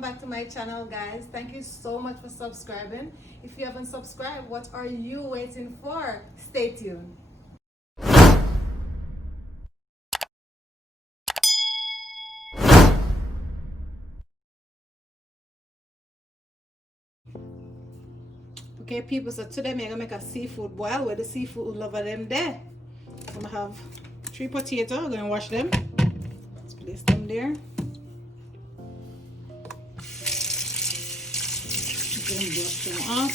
welcome back to my channel, guys. Thank you so much for subscribing. If you haven't subscribed, what are you waiting for? Stay tuned. Okay people, so today I'm gonna make a seafood boil with the seafood lover them there. I'm gonna have 3 potatoes. I'm gonna wash them. Let's place them there. Then brush them off.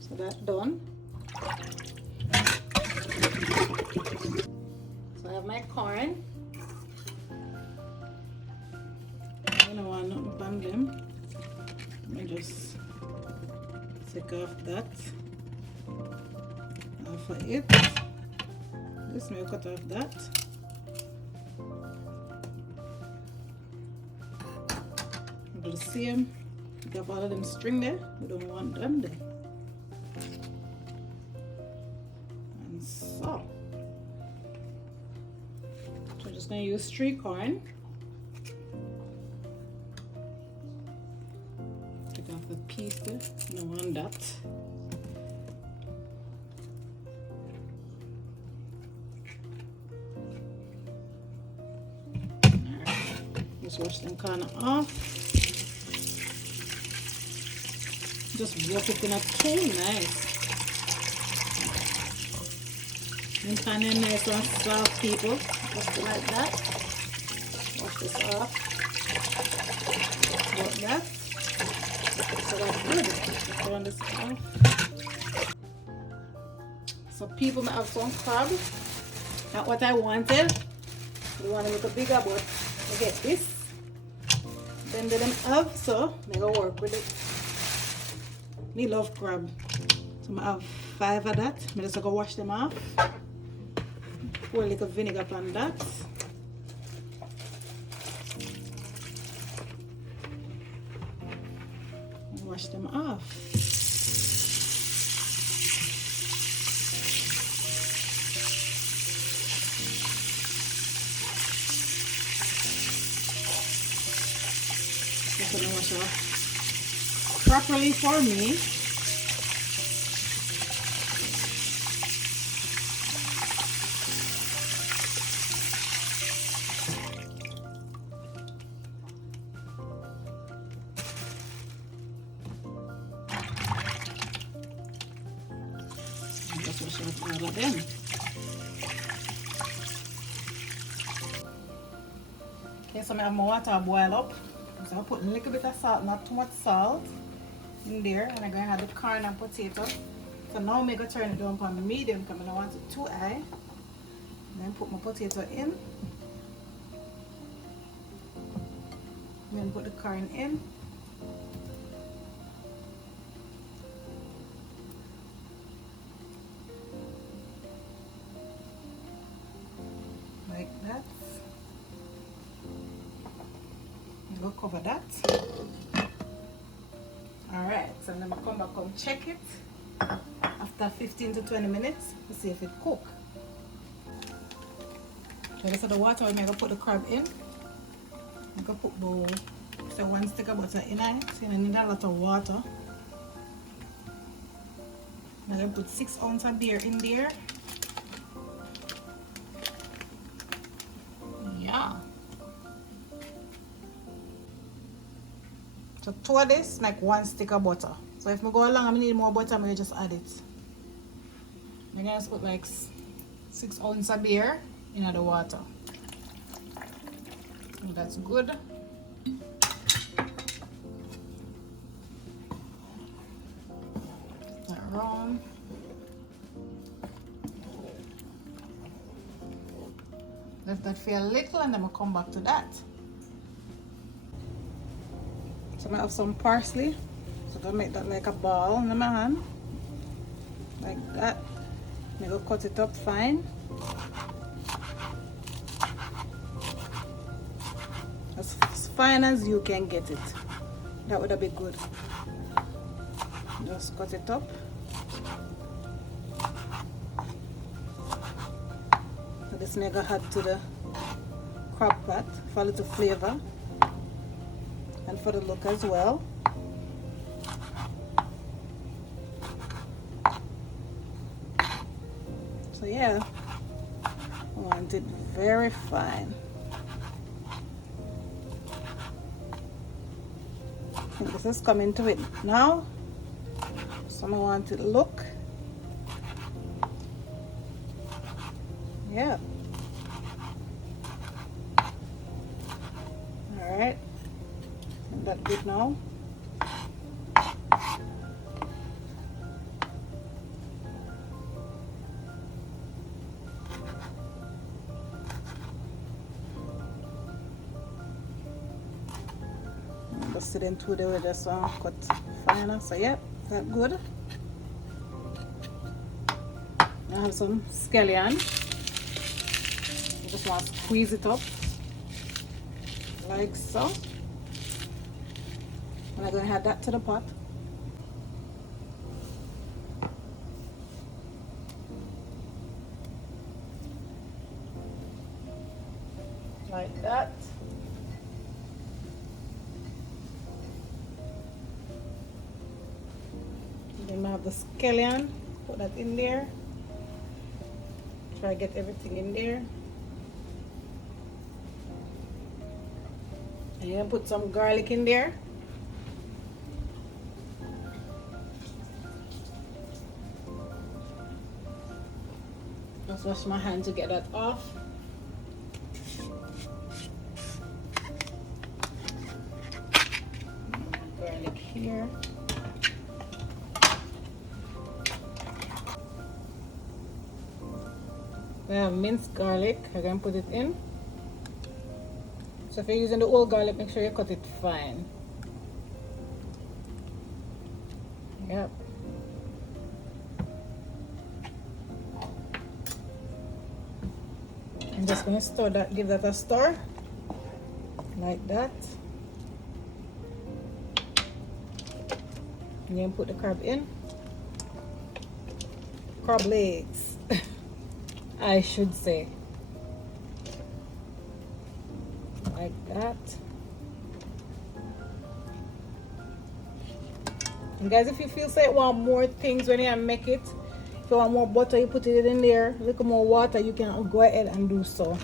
So that's done. So I have my corn. I don't want nothing from them. Let me just take off that. For it, this may cut off that. Do the same. We have all of them string there. We don't want them there. And so I'm just gonna use 3 corn. Take off the piece there. We don't want that. Just wash them kind of off. Just wrap it in a too nice. And kind of nice and soft, people. Just like that. Wash this off. Like that. So that's good. Turn this off. So people, I have some crab. Not what I wanted. We want to make a bigger, but I get this. Then they them have, so I go work with it. Me love crab. So I have 5 of that. I just go wash them off. Pour a little vinegar on that. And wash them off. Just gonna wash off properly for me. Just wash off all of them. Okay, so I have my water boil up. So I'll put a little bit of salt, not too much salt, in there. And I'm going to add the corn and potato. So now I'm going to turn it down on the medium because I don't want it too high. And then put my potato in. And then put the corn in. Like that. We'll cover that. Alright, so I'm gonna come back and check it after 15 to 20 minutes to see if it cooked. So this is the water I'm gonna put the crab in. I'm gonna put the 1 stick of butter in it. So I need a lot of water. I'm gonna put 6 ounces of beer in there. Yeah. So 2 of this make 1 stick of butter. So if I go along and I need more butter, I just add it. I'm gonna put like 6 ounces of beer in the water. And that's good. That around. Let that feel a little and then we'll come back to that. So I have some parsley. So I'm gonna make that like a ball in my hand. Like that. I'm gonna cut it up fine. As fine as you can get it. That would be good. Just cut it up. So this may go add to the crab pot for a little flavor and for the look as well. So yeah, I want it very fine. I think this is coming to it now. So I want it to look. Yeah. All right. Isn't that good now? Just sit into the way this one cut finer. So yeah, that good. I have some scallion. I just want to squeeze it up like so. And I'm going to add that to the pot. Like that. Then I have the scallion. Put that in there. Try to get everything in there. And you're gonna put some garlic in there. Just wash my hand to get that off. Garlic here. We have minced garlic. I'm going to put it in. So if you're using the whole garlic, make sure you cut it fine. Yep. I'm just going to stir that, give that a stir. Like that. And then put the crab in. Crab legs. I should say. Like that. And guys, if you feel say you want more things when you make it, if you want more butter, you put it in there. A little more water, you can go ahead and do so.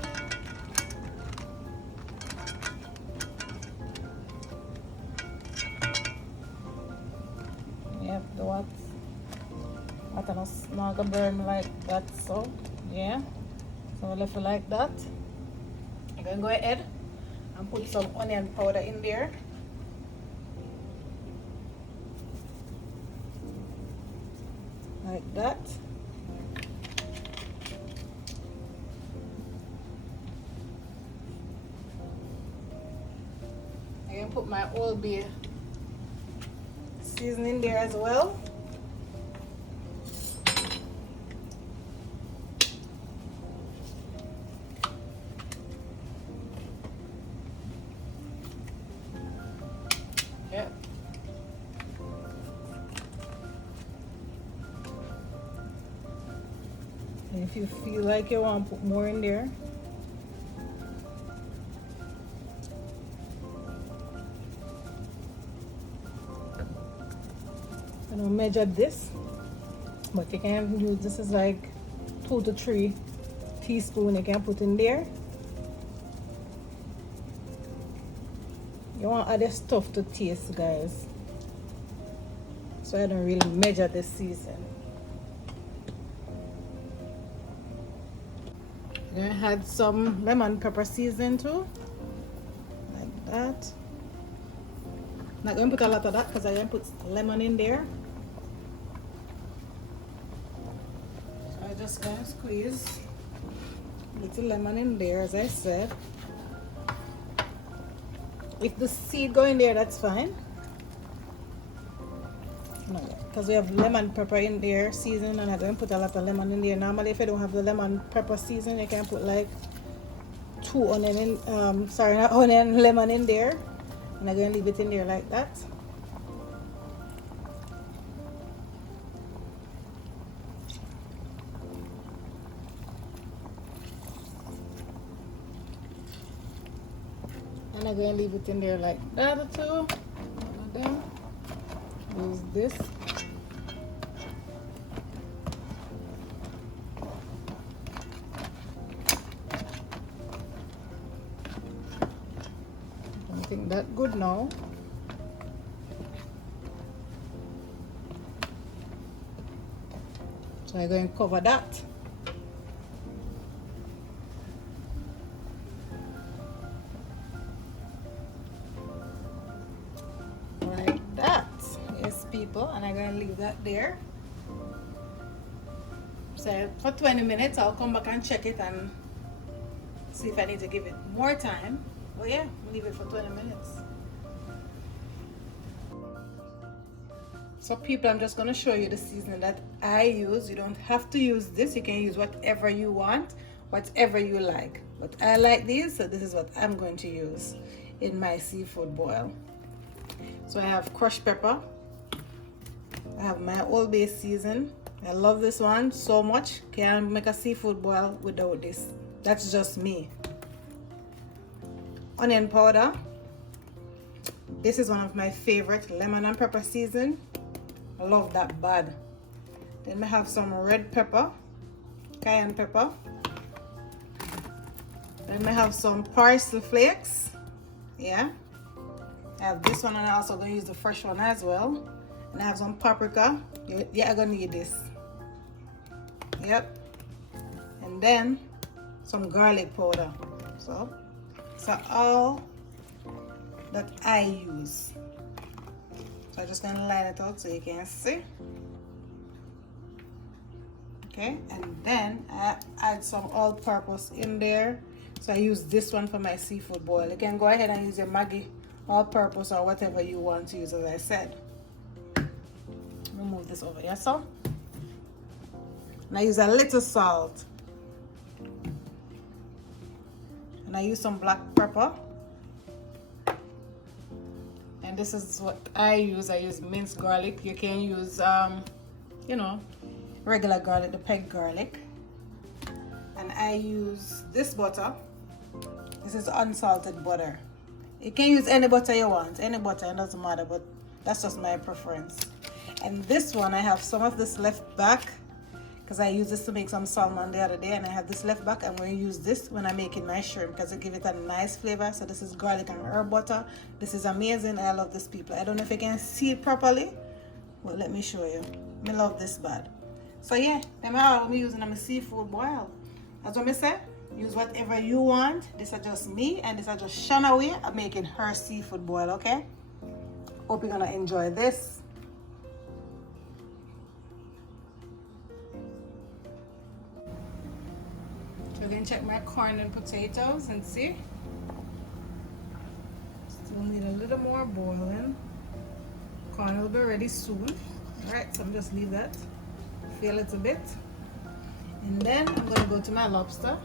Yep, the water not gonna burn like that, so yeah. So I left it like that. I'm gonna go ahead and put some onion powder in there. Like that. I'm gonna put my Old Bay seasoning there as well. Yep. And if you feel like you want to put more in there, I don't measure this, but you can use, this is like 2 to 3 teaspoons you can put in there. You want to add the stuff to taste, guys, so I don't really measure the season. I'm gonna add some lemon pepper seasoning too, like that. Not gonna put a lot of that because I'm gonna put lemon in there. So I'm just gonna squeeze a little lemon in there, as I said. If the seed go in there, that's fine. No, because we have lemon pepper in there season, and I'm going to put a lot of lemon in there. Normally, if you don't have the lemon pepper season, you can put like 2 onion in, sorry, not onion, lemon in there. And I'm going to leave it in there like that. I'm going to leave it in there like that or two. One of them. Use this. I think that's good now. So I'm going to cover that. Like that. Yes, people. And I'm going to leave that there. So for 20 minutes, I'll come back and check it and see if I need to give it more time. But yeah, leave it for 20 minutes. So people, I'm just going to show you the seasoning that I use. You don't have to use this. You can use whatever you want, whatever you like. But I like these, so this is what I'm going to use in my seafood boil. So I have crushed pepper. I have my Old Bay season. I love this one so much. Can't make a seafood boil without this. That's just me. Onion powder. This is one of my favorite, lemon and pepper season. I love that bad. Then I have some red pepper, cayenne pepper. Then I have some parsley flakes. Yeah. I have this one, and I'm also going to use the fresh one as well. And I have some paprika. Yeah, I'm going to need this. Yep. And then some garlic powder. So all that I use. So I'm just going to line it out so you can see. Okay, and then I add some all-purpose in there. So I use this one for my seafood boil. You can go ahead and use your Maggi all-purpose or whatever you want to use, as I said. Remove this over here, so. And I use a little salt. And I use some black pepper. And this is what I use. I use minced garlic. You can use, you know, regular garlic, the peg garlic. And I use this butter. This is unsalted butter. You can use any butter you want, any butter, it doesn't matter, but that's just my preference. And this one, I have some of this left back because I used this to make some salmon the other day, and I have this left back. I'm going to use this when I'm making my shrimp because it gives it a nice flavor. So this is garlic and herb butter. This is amazing. I love this, people. I don't know if you can see it properly, but let me show you. I love this bad. So yeah, them are what I'm using on my seafood boil. That's what I said. Use whatever you want. This is just me, and this is just Shanna way of making her seafood boil, okay? Hope you're gonna enjoy this. So we can check my corn and potatoes and see. Still need a little more boiling. Corn will be ready soon. Alright, so I'm just leave that. Feel it a bit. And then I'm going to go to my lobster.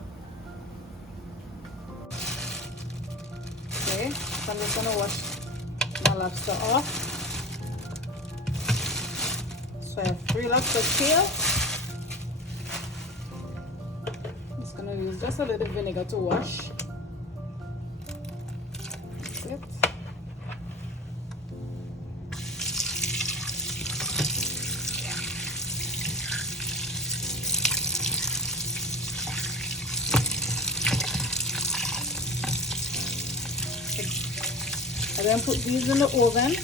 Okay, so I'm just going to wash my lobster off. So I have 3 lobster tails. I'm just going to use just a little vinegar to wash. That's it. I then put these in the oven.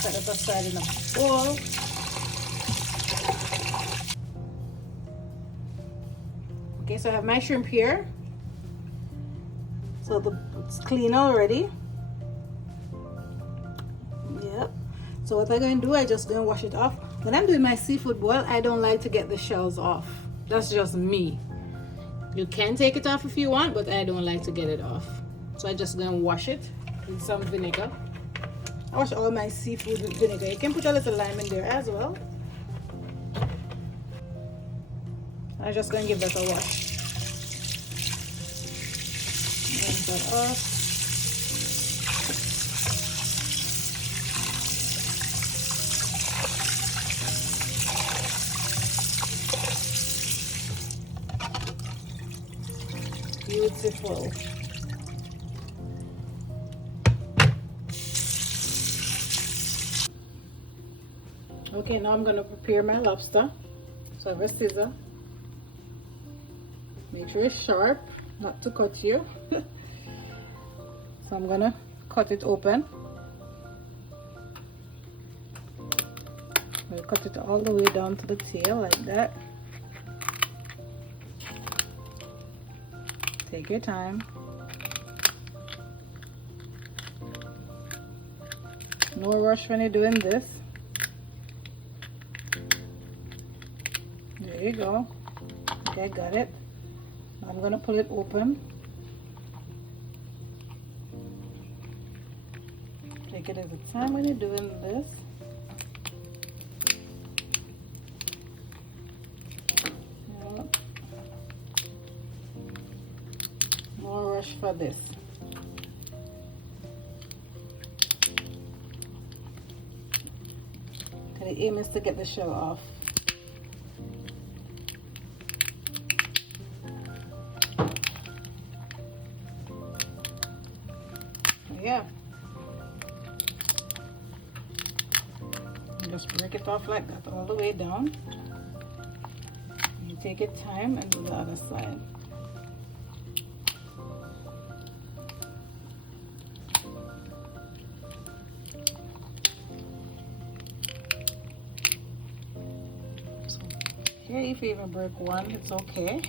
Set it aside in a bowl. Okay, so I have my shrimp here. So it's clean already. Yep. So what I'm going to do, I just going to wash it off. When I'm doing my seafood boil, I don't like to get the shells off. That's just me. You can take it off if you want, but I don't like to get it off. So I'm just going to wash it with some vinegar. I wash all my seafood with vinegar. You can put a little lime in there as well. I'm just going to give that a wash. Rinse that off. beautiful. Okay, now I'm gonna prepare my lobster. So I have a scissor. Make sure it's sharp, not to cut you. So I'm gonna cut it open. I'll cut it all the way down to the tail like that. Take your time. No rush when you're doing this. There you go. Okay, got it. I'm gonna pull it open. Take it as a time when you're doing this. No rush for this. Okay, the aim is to get the shell off. Yeah. And just break it off like that all the way down. You take your time and do the other side. So here, if you even break one, it's okay.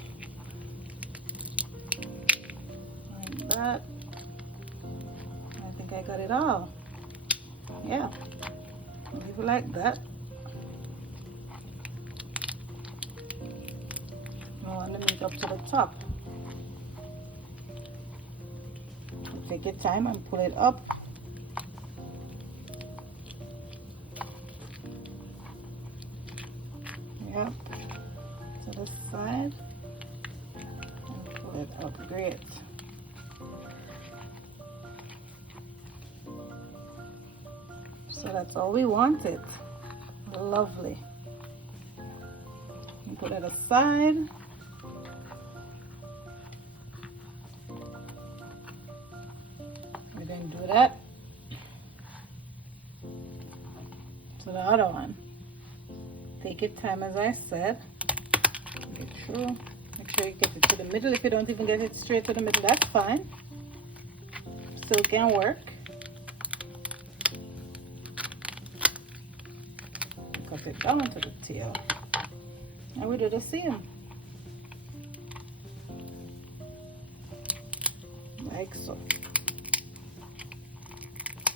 Like that. I got it all. Yeah, leave it like that. I want the meat up to the top. Take your time and pull it up. Yeah, to the side and pull it up. Great. So that's all we wanted. Lovely. You put it aside. We then do that to the other one. Take your time, as I said. Get through. Make sure you get it to the middle. If you don't even get it straight to the middle, that's fine. Still can work. Cut it down to the tail. And we do the same. Like so.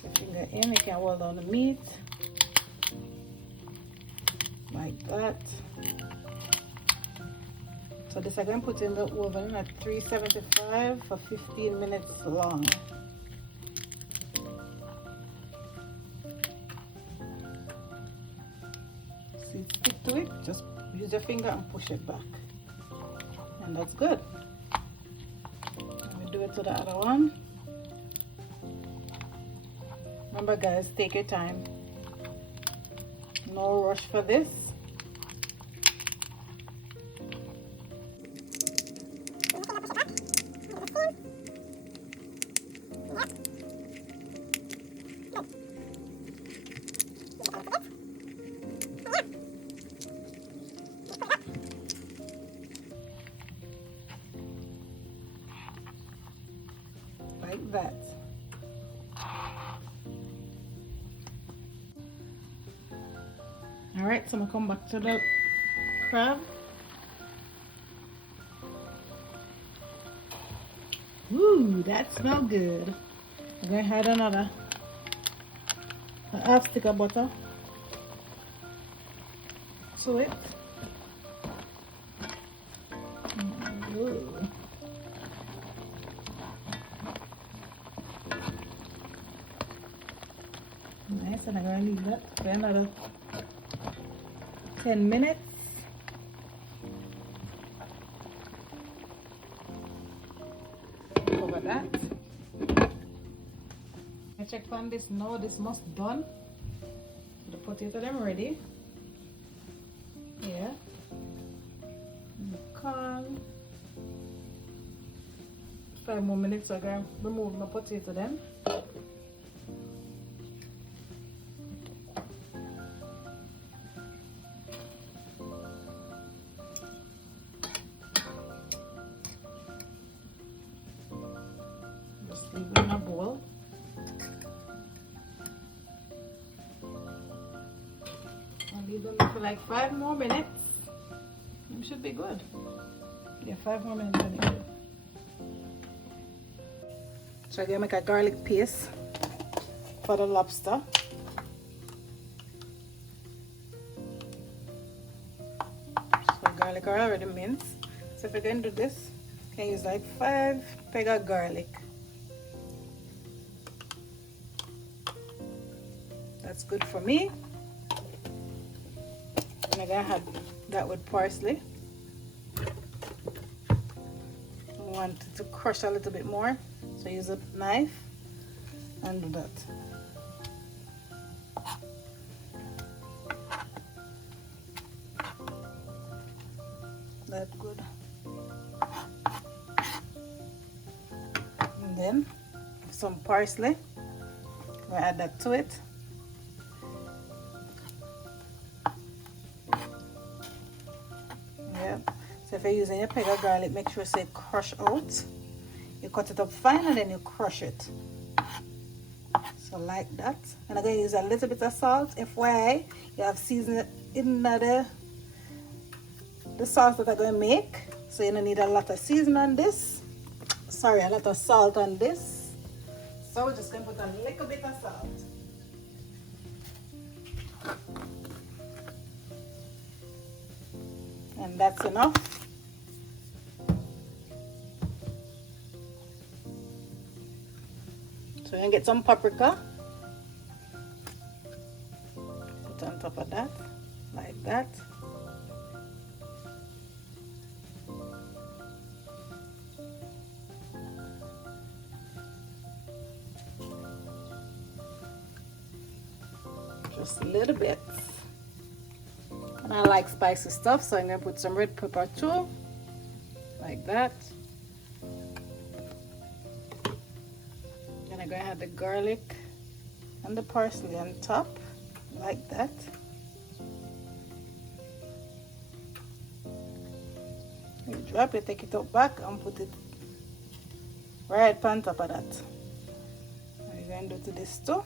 The finger in, you can hold on the meat. Like that. So this I can put in the oven at 375 for 15 minutes long. See, stick to it, just use your finger and push it back. And that's good. And we do it to the other one. Remember guys, take your time. No rush for this. Like that. All right, so I'm gonna come back to the crab. Ooh, that smells good. I'm gonna add another a half stick of butter to it. Ooh. Nice, and I'm gonna leave that for another 10 minutes. Cover that. I check on this now, this must done. The potato them ready. Yeah. And the corn. 5 more minutes, so I'm going to remove my potato then. Just leave it in a bowl. And leave them for like 5 more minutes. It should be good. Yeah, 5 more minutes and it's good. So I'm going to make a garlic paste for the lobster. So garlic are already minced. So if you're going to do this, you can use like 5 peg of garlic. That's good for me. And I'm going to have that with parsley. I want it to crush a little bit more, so use a knife and do that. That's good. And then some parsley. We'll add that to it. So if you're using your peg of garlic, make sure you crush out. You cut it up fine and then you crush it. So like that. And I'm going to use a little bit of salt. FYI, you have seasoned in the sauce that I'm going to make. So you don't need a lot of seasoning on this. Sorry, a lot of salt on this. So we're just going to put a little bit of salt. And that's enough. So you're gonna get some paprika. Put on top of that, like that. Just a little bit. And I like spicy stuff, so I'm gonna put some red pepper too, like that. And I'm gonna have the garlic and the parsley on top, like that. You drop it, take it up back, and put it right on top of that. I'm gonna do to this too.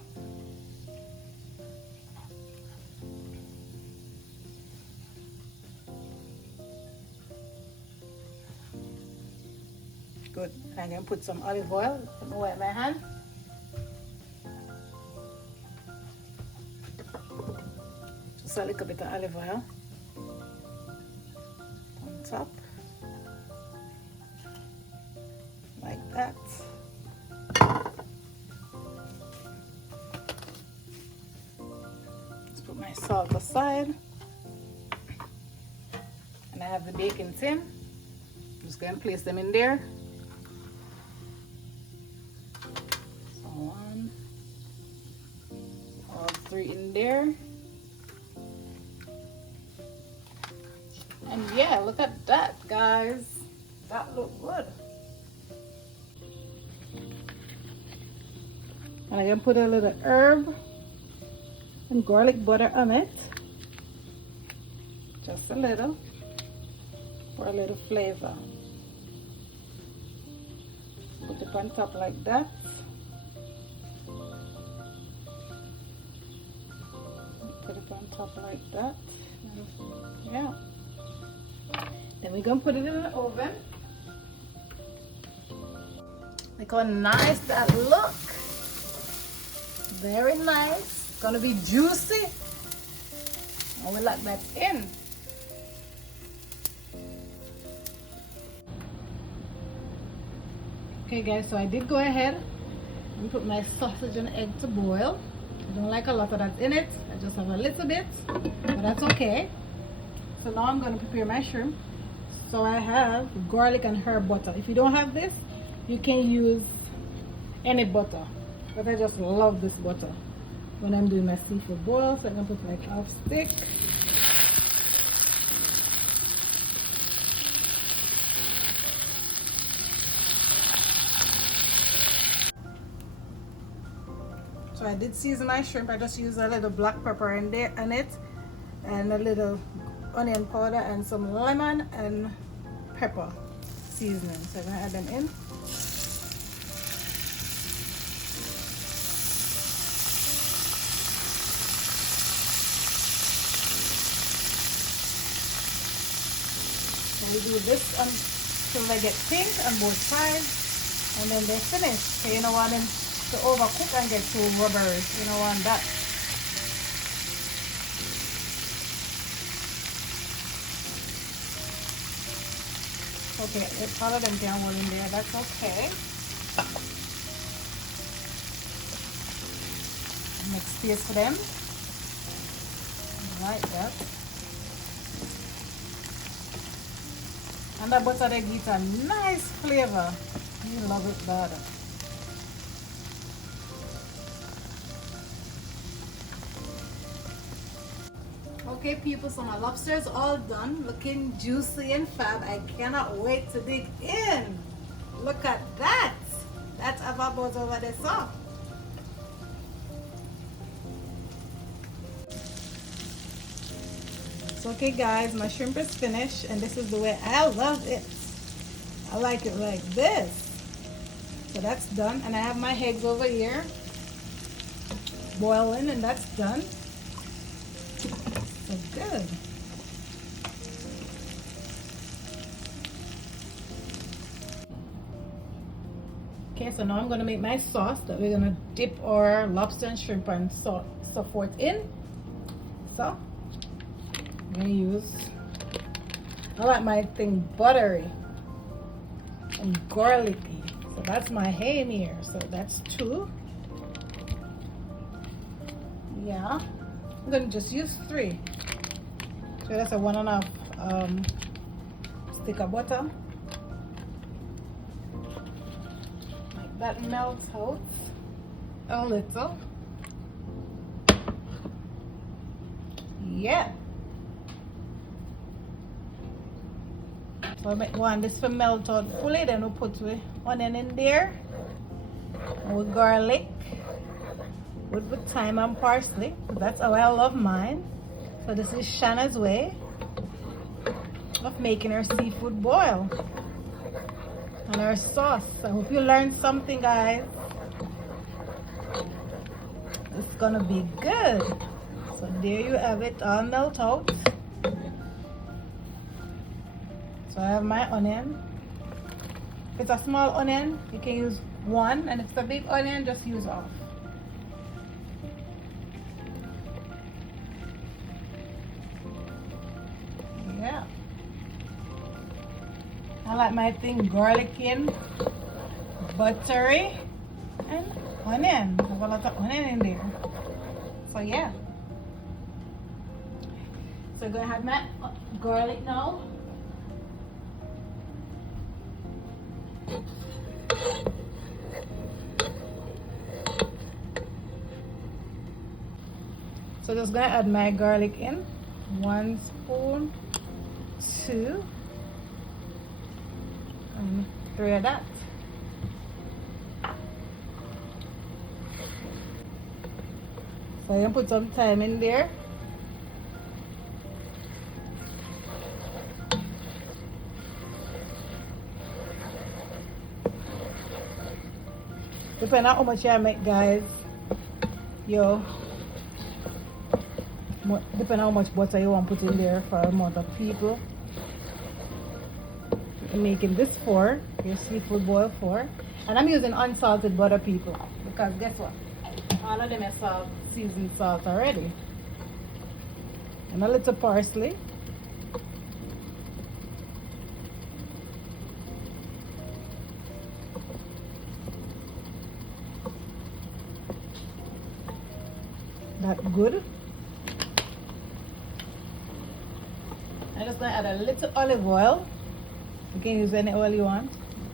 Good. I'm going to put some olive oil. Let me wet my hand. Just a little bit of olive oil on top, like that. Let's put my salt aside. And I have the baking tin. I'm just going to place them in there. One, all 3 in there. And yeah, look at that, guys. That look good. And I'm gonna put a little herb and garlic butter on it. Just a little, for a little flavor. Put it on top like that. Put it on top like that. Yeah. Then we're gonna put it in the oven. Look how nice that look. Very nice. Gonna be juicy. And we lock that in. Okay guys, so I did go ahead and put my sausage and egg to boil. I don't like a lot of that in it. I just have a little bit, but that's okay. So now I'm going to prepare my shrimp. So I have garlic and herb butter. If you don't have this, you can use any butter. But I just love this butter when I'm doing my seafood boil. So I'm going to put like half stick. So I did season my shrimp. I just used a little black pepper in there on it, and a little onion powder and some lemon and pepper seasoning. So I'm gonna add them in. So we do this until they get pink on both sides, and then they're finished. So you don't want them to overcook and get too rubbery. You don't want that. Okay, all of them can hold in there. That's okay. Make space for them. Like that. And the butter they give a nice flavor. You love it better. Okay people, so my lobster is all done, looking juicy and fab. I cannot wait to dig in. Look at that. That's about over there. So okay guys, my shrimp is finished, and this is the way I love it. I like it like this. So that's done, and I have my eggs over here boiling, and that's done. So good. Okay, so now I'm gonna make my sauce that we're gonna dip our lobster and shrimp and so forth in. So I'm gonna use, I like my thing buttery and garlicky. So that's my ham here. So that's 2. Yeah, I'm gonna just use 3. So that's a 1.5 stick of butter. Like that melts out a little. Yeah. So I want this to melt out fully, then we'll put the onion in there, with garlic, with thyme and parsley. That's how I love mine. So this is Shanna's way of making her seafood boil and her sauce. I hope you learned something, guys. It's gonna be good. So there you have it, all melt out. So I have my onion. If it's a small onion, you can use 1, and if it's a big onion, just use half. Yeah. I like my thing garlicky and buttery and onion. I have a lot of onion in there. So yeah. So I'm gonna have my garlic now. So just gonna add my garlic in. 1 spoon, 2, and 3 of that. So I'm gonna put some thyme in there. Depending on how much you make, guys, depending on how much butter you want to put in there for the amount of people you're making this for, your seafood boil for. And I'm using unsalted butter, people, because guess what? All of them are seasoned salt already. And a little parsley. That's good. I'm just gonna add a little olive oil. You can use any oil you want.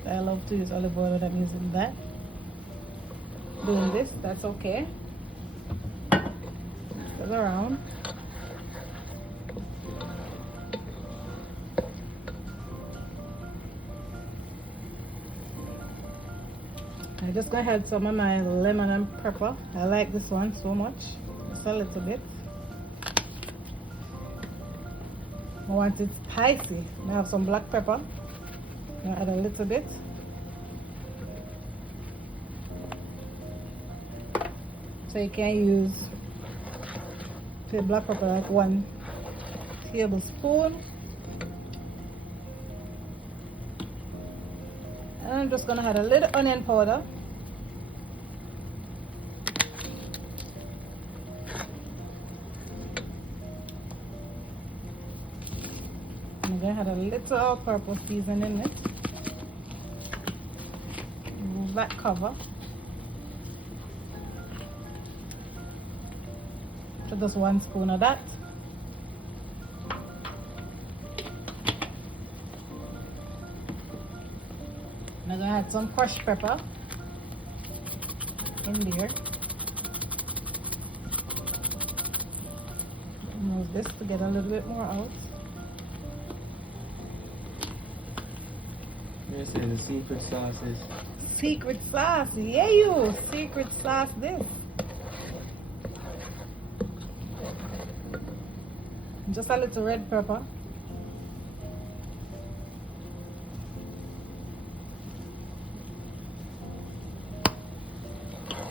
I love to use olive oil when I'm using that. Doing this, that's okay. Go around. I'm just gonna add some of my lemon and pepper. I like this one so much. Just a little bit. I want it spicy. I have some black pepper. I'm gonna add a little bit. So you can use the black pepper like 1 tablespoon. And I'm just gonna add a little onion powder. I'm gonna add a little all-purpose seasoning in it. Remove that cover. So just 1 spoon of that. I'm gonna add some crushed pepper in there. Remove this to get a little bit more out. This is the secret sauces. Secret sauce, yeah, you secret sauce this. Just a little red pepper.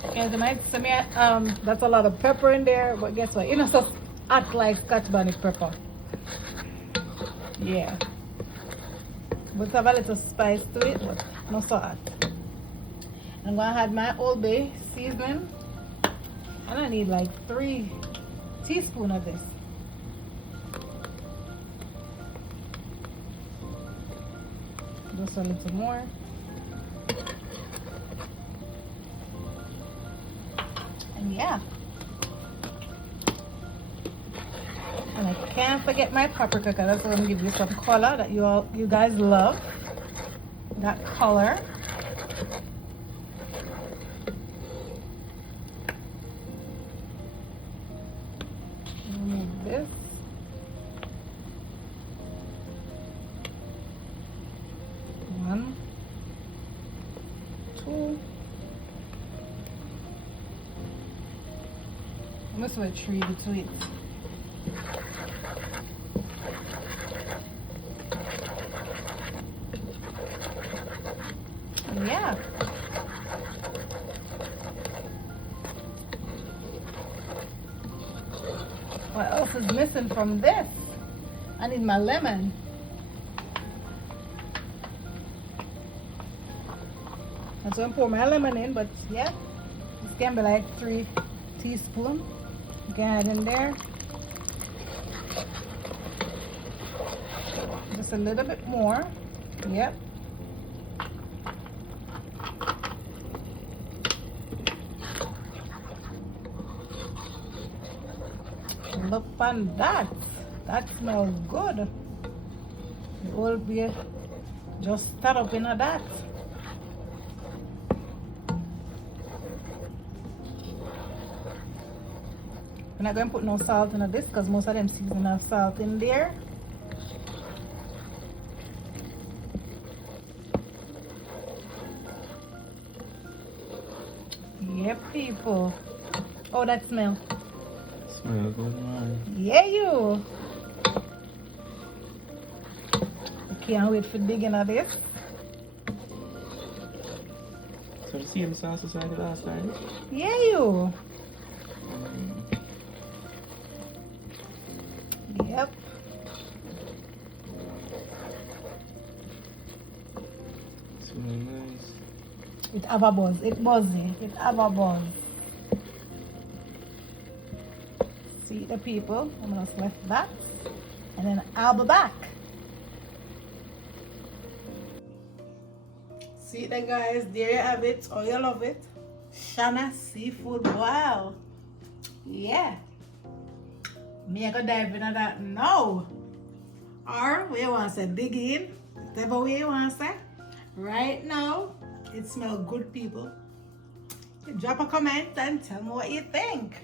Okay, you might say me, that's a lot of pepper in there, but guess what? You know, so act like Scotch bonnet pepper. Yeah. But have a little spice to it, but not so hot. I'm gonna add my Old Bay seasoning, and I need like 3 teaspoons of this. Just a little more. And yeah. And I can't forget my paprika, because that's going to give you some color that you guys love. That color. Remove this. One, 2. I'm going to switch 3 between it. Yeah. What else is missing from this? I need my lemon. And so I'm pour my lemon in, but yeah, this can be like 3 teaspoons. You can add in there. Just a little bit more. Yep. Look on that. That smells good. The old beer just start up in that. We're not going to put no salt in this because most of them season have salt in there. Yep, people. Oh, that smell. Smell good, man. Yeah, you. Can't wait for digging at this. So the same sauce as like the last time? Yeah, you. Yep. Smells nice. It have a buzz. It buzzy. It have a buzz. See the people. I'm gonna select that, and then I'll be back. See that, guys? There you have it. Oh, you love it. SHANNA'S seafood. Wow. Yeah. Me I go dive into that now. Or we want to say dig in. Whatever way you want to say. Right now, it smells good, people. Drop a comment and tell me what you think.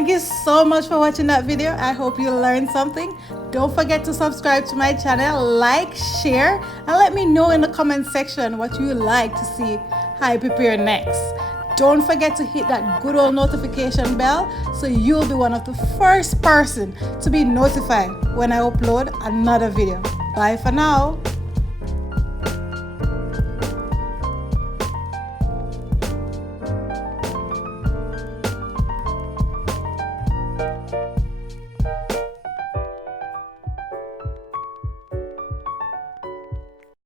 Thank you so much for watching that video. I hope you learned something. Don't forget to subscribe to my channel, like, share, and let me know in the comment section what you like to see I prepare next. Don't forget to hit that good old notification bell so you'll be one of the first person to be notified when I upload another video. Bye for now.